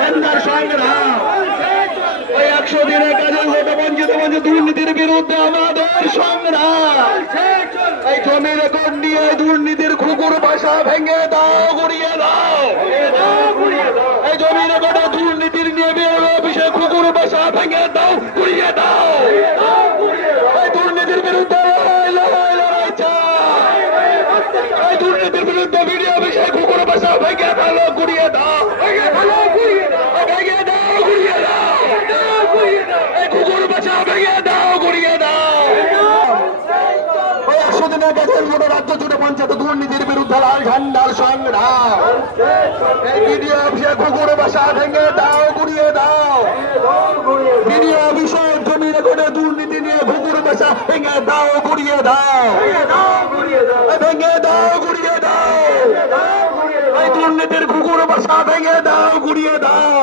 ঝান্ডার সংগ্রাম। ওই 100 দিনের কাজের লোক বঞ্চিত দুর্নীতির বিরুদ্ধে আমাদের সংগ্রাম। এই জমি রেকর্ড নিয়ে দুর্নীতির কুকুর বাসা ভেঙে দাও, গুড়িয়ে দাও। এই জমি রেকর্ডে দুর্নীতির নিয়ে বিএলও অফিসে কুকুর বাসা ভেঙে দাও, গুড়িয়ে দাও। এই দুর্নীতির বিরুদ্ধে লড়াই চাই। এই দুর্নীতির বিরুদ্ধে বিডিও অফিসে কুকুর বাসা ভেঙে ফেলো, গুড়িয়ে দাও, ভেঙে ফেলো, গুড়িয়ে দাও, ভেঙে দাও, গুড়িয়ে দাও। এই কুকুর বাসা ভেঙে দাও, গুড়িয়ে দাও। ওই 100 দিনের কাজের গোটা রাজ্য জুড়ে পঞ্চায়েত দুর্নীতির বিরুদ্ধে লাল ঝান্ডার সংগ্রাম। এই বিডিও অফিসে কুকুর বাসা ভেঙে দাও, গুড়িয়ে দাও। বিডিও অফিসে জমি রেকর্ডে দুর্নীতি নিয়ে কুকুর বাসা ভেঙে দাও, গুড়িয়ে দাও, ভেঙে দাও, গুড়িয়ে দাও। এই দুর্নীতির কুকুর বাসা ভেঙে দাও, গুড়িয়ে দাও।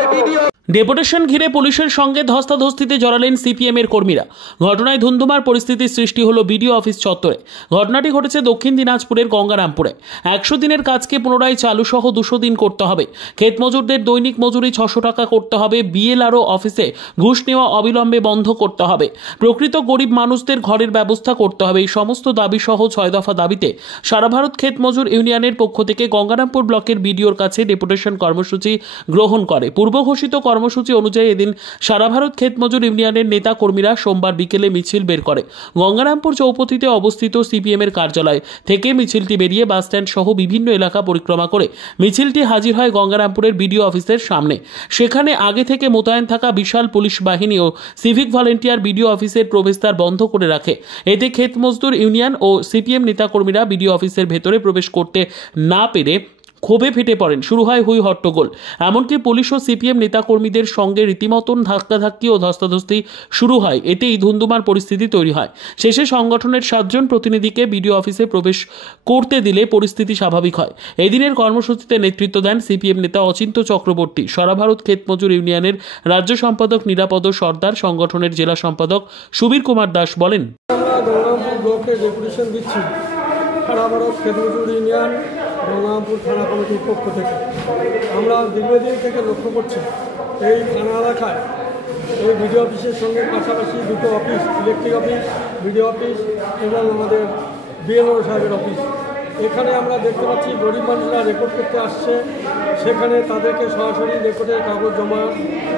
এই বিডিও ডেপুটেশন ঘিরে পুলিশের সঙ্গে ধস্তাধস্তিতে জড়ালেন সিপিএম এর কর্মীরা। ঘটনায় ধুন্ধুমার পরিস্থিতির সৃষ্টি হলো বিডিও অফিস চত্বরে। ঘটনাটি ঘটেছে দক্ষিণ দিনাজপুরের গঙ্গারামপুরে। 100 দিনের কাজকে পুনরায় চালু সহ 200 দিন করতে হবে। ক্ষেত মজুরদের দৈনিক মজুরি 600 টাকা করতে হবে। বিএলআরও অফিসে ঘুষ নেওয়া অবিলম্বে বন্ধ করতে হবে। প্রকৃত গরিব মানুষদের ঘরের ব্যবস্থা করতে হবে। এই সমস্ত দাবি সহ 6 দফা দাবিতে সারা ভারত ক্ষেত মজুর ইউনিয়নের পক্ষ থেকে গঙ্গারামপুর ব্লকের বিডিওর কাছে ডেপুটেশন কর্মসূচি গ্রহণ করে। পূর্ব ঘোষিত কর্মসূচি অনুযায়ী এদিন সারা ভারত ক্ষেত মজুর ইউনিয়নের নেতা কর্মীরা সোমবার বিকেলে মিছিল বের করে। গঙ্গারামপুর চৌপতিতে অবস্থিত সিপিএম এর কার্যালয় থেকে মিছিলটি বেরিয়ে বাসস্ট্যান্ড সহ বিভিন্ন এলাকা পরিক্রমা করে মিছিলটি হাজির হয় গঙ্গারামপুরের বিডিও অফিসের সামনে। সেখানে আগে থেকে মোতায়েন থাকা বিশাল পুলিশ বাহিনী ও সিভিক ভলেন্টিয়ার বিডিও অফিসের প্রবেশদ্বার বন্ধ করে রাখে। এতে ক্ষেত মজদুর ইউনিয়ন ও সিপিএম নেতাকর্মীরা বিডিও অফিসের ভেতরে প্রবেশ করতে না পেরে ক্ষোভে ফেটে পড়েন। শুরু হয় হুই হট্টগোল। এমনকি পুলিশ ও সিপিএম নেতাকর্মীদের সঙ্গে রীতিমতন ধাক্কাধাক্কি ও ধস্তাধস্তি শুরু হয়। এতেই ধুন্ধুমার পরিস্থিতি তৈরি হয়। শেষে সংগঠনের 7 জন প্রতিনিধিকে বিডিও অফিসে প্রবেশ করতে দিলে পরিস্থিতি স্বাভাবিক হয়। এদিনের কর্মসূচিতে নেতৃত্ব দেন সিপিএম নেতা অচিন্ত চক্রবর্তী। সারা ভারত ক্ষেত মজুর ইউনিয়নের রাজ্য সম্পাদক নিরাপদ সর্দার, সংগঠনের জেলা সম্পাদক সুবীর কুমার দাস বলেন, ব্লকে ডেপুটেশন দিচ্ছি সারা ভারত ক্ষেত মজুর ইউনিয়ন গঙ্গারামপুর থানা কমিটির পক্ষ থেকে। আমরা দীর্ঘদিন থেকে লক্ষ্য করছি এই থানা এলাকায় এই বিডিও অফিসের সঙ্গে পাশাপাশি দুটো office, electric office, BDO office এবং আমাদের বিএলও সাহেবের অফিস। এখানে আমরা দেখতে পাচ্ছি গরিব মানুষরা রেকর্ড করতে আসছে, সেখানে তাদেরকে সরাসরি রেকর্ডের কাগজ জমা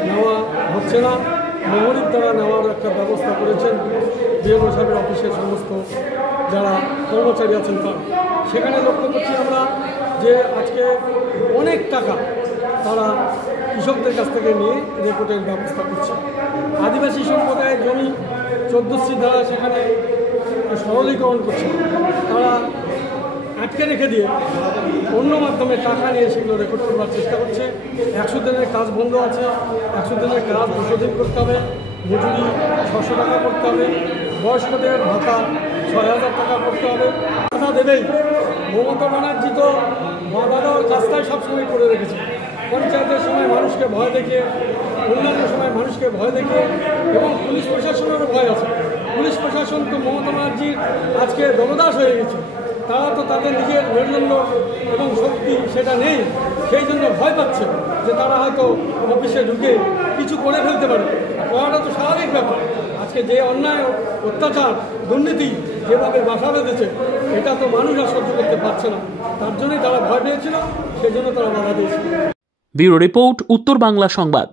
নেওয়া হচ্ছে না, মেমোরির দ্বারা নেওয়ার একটা ব্যবস্থা করেছেন বিএলও সাহেবের অফিসের সমস্ত যারা কর্মচারী আছেন তারা। সেখানে লক্ষ্য করছি আমরা যে আজকে অনেক টাকা তারা কৃষকদের কাছ থেকে নিয়ে রেকর্ডের ব্যবস্থা করছে। আদিবাসী সম্প্রদায়ের জমি 14C দ্বারা সেখানে সরলীকরণ করছে, তারা আটকে রেখে দিয়ে অন্য মাধ্যমে টাকা নিয়ে সেগুলো রেকর্ড করবার চেষ্টা করছে। 100 দিনের কাজ বন্ধ আছে, 100 দিনের কাজ 200 দিন করতে হবে, মজুরি 600 টাকা করতে হবে, বয়স্কদের ভাতা 6000 টাকা করতে হবে। বাধা দেবেই। মমতা ব্যানার্জি তো বাধা দেওয়ার কাজটাই সবসময় করে রেখেছে। পঞ্চায়েতের সময় মানুষকে ভয় দেখিয়ে, অন্যান্য সময় মানুষকে ভয় দেখিয়ে, এবং পুলিশ প্রশাসনেরও ভয় আছে। পুলিশ প্রশাসন তো মমতা ব্যানার্জির আজকে দলদাস হয়ে গেছে। তারা তো তাদের নিজের মেরুদণ্ড এবং শক্তি সেটা নেই, সেই জন্য ভয় পাচ্ছে যে তারা হয়তো অফিসে ঢুকে কিছু করে ফেলতে পারে। করাটা তো স্বাভাবিক ব্যাপার। আজকে যে অন্যায়, অত্যাচার, দুর্নীতি যেভাবে বাসা বেঁধেছে, এটা তো মানুষ আর সহ্য করতে পারছে না। তার জন্যই তারা ভয় পেয়েছিল, সেই জন্য তারা বাধা দিয়েছিল। ব্যুরো রিপোর্ট, উত্তর বাংলা সংবাদ।